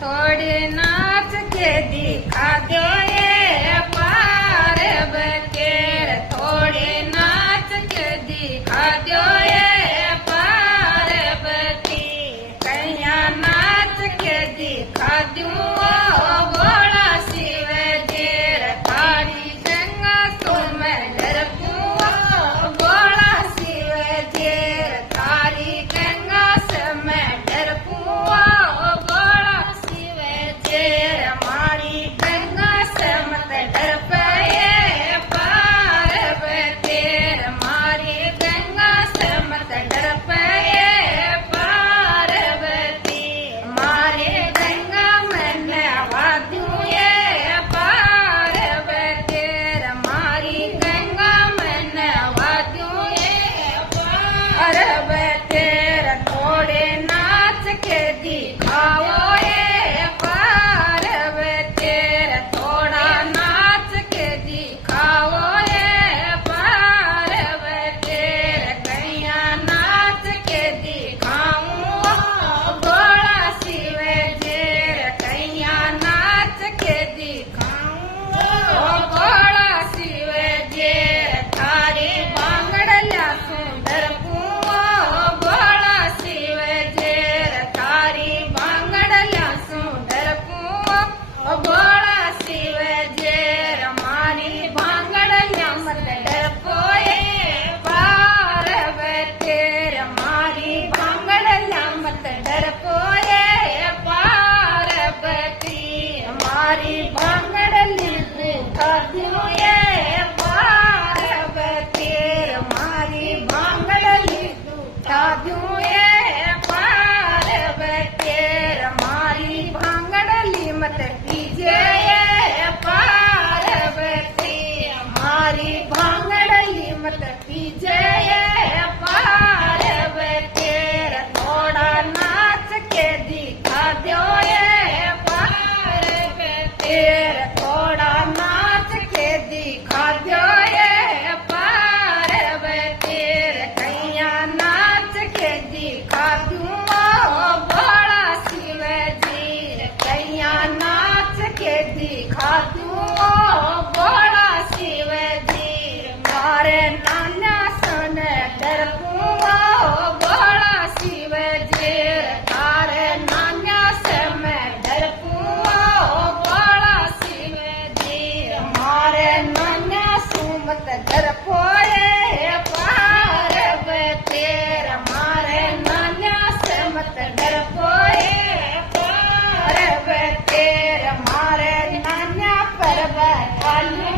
थोड़ी नाच के दिखा दो ये पार्वती, थोड़ी नाच के दिखा दो ये पार्वती, कैया नाच के दिखा दूं बोला शिव जी, थारी गंगा तो मैं डरपूं बोला शिव जी, थारी गंगा से मैं डरपूं बोला शिव जी, हमारी गंगा से मत डर पाए पार्वती, हमारी गंगा से मत डर पाए पार्वती, हमारे गंगा में नहा दूं ये पार्वती, हमारी गंगा में नहा दूं ये पार्वती, थोड़े नाच के दिखाओ ये पार्वती, थोड़ा नाच के दिखाओ ये पार्वती, कैया नाच के दिखाऊं बोला शिव जी, कैया नाच के दिखाऊं बोला शिव जी, थारी बांगड़िया सुंदर बोला शिव जी, थारी बांगड़िया सुंदर बोला शिव जी, हमारी बांगड़िया मत डरपोए पार्वती, हमारी बांगड़िया मत डरपोए पार्वती, हमारी बांगड़ली उठा दूं ये पार्वती, हमारी बांगड़ली उठा दूं ये पार्वती, हमारी बांगड़ली मत कीजिए ये पार्वती, हमारी बांगड़ली मत कीजिए ये पार्वती, थोड़ा नाच के दिखा दो ये पार्वती, थोड़ा नाच के दिखा दो ये पार्वती, कैया नाच के दिखा दूं बोला शिव जी, कैया नाच के दिखा दूं बोला शिव जी, मारे नाना सन डरपूं बोला शिव जी, तारे नाना से मैं डरपूं बोला शिव जी, हमारे नाना सुमत डरपोए पार्वती, हमारे नाना से मत डरपोए पार्वती, हमारे नाना पर बैठा लूं